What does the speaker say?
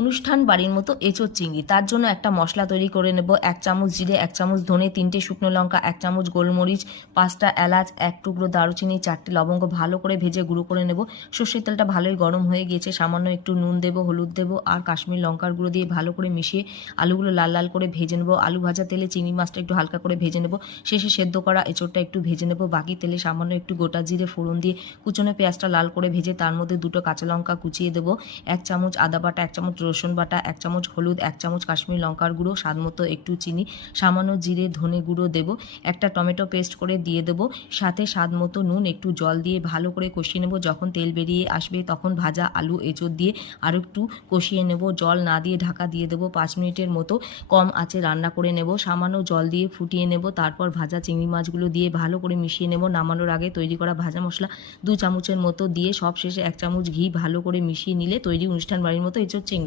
অনুষ্ঠান বাড়ির মতো এঁচোড় চিংড়ি। তার জন্য একটা মশলা তৈরি করে নেব। 1 চামচ জিরে, 1 চামচ ধনে, 3টে শুকনো লঙ্কা, 1 চামচ গোলমরিচ, 5টা এলাচ, 1 টুকরো দারুচিনি, 4টে লবঙ্গ ভালো করে ভেজে গুঁড়ো করে নেব। সর্ষের তেলটা ভালোই গরম হয়ে গিয়েছে, সামান্য একটু নুন দেবো, হলুদ দেবো আর কাশ্মীর লঙ্কার গুঁড়ো দিয়ে ভালো করে মিশিয়ে আলুগুলো লাল লাল করে ভেজে নেব। আলু ভাজা তেলে চিংড়ি মাছটা একটু হালকা করে ভেজে নেব। শেষে সেদ্ধ করা এঁচোড়টা একটু ভেজে নেব। বাকি তেলে সামান্য একটু গোটা জিরে ফোড়ন দিয়ে কুচনো পেঁয়াজটা লাল করে ভেজে তার মধ্যে 2টো কাঁচা লঙ্কা কুচিয়ে দেবো, 1 চামচ আদা বাটা, 1 চামচ রসুন বাটা, 1 চামচ হলুদ, 1 চামচ কাশ্মীর লঙ্কার গুঁড়ো, স্বাদ মতো একটু চিনি, সামান্য জিরে ধনে গুঁড়ো দেবো, একটা টমেটো পেস্ট করে দিয়ে দেবো, সাথে স্বাদ মতো নুন, একটু জল দিয়ে ভালো করে কষিয়ে নেব। যখন তেল বেরিয়ে আসবে তখন ভাজা আলু এঁচোড় দিয়ে আরও একটু কষিয়ে নেব। জল না দিয়ে ঢাকা দিয়ে দেবো। 5 মিনিটের মতো কম আঁচে রান্না করে নেব। সামান্য জল দিয়ে ফুটিয়ে নেব। তারপর ভাজা চিংড়ি মাছগুলো দিয়ে ভালো করে মিশিয়ে নেব। নামানোর আগে তৈরি করা ভাজা মশলা 2 চামচের মতো দিয়ে সব শেষে 1 চামচ ঘি ভালো করে মিশিয়ে নিলে তৈরি অনুষ্ঠান বাড়ির মতো এঁচোড় চিংড়ি।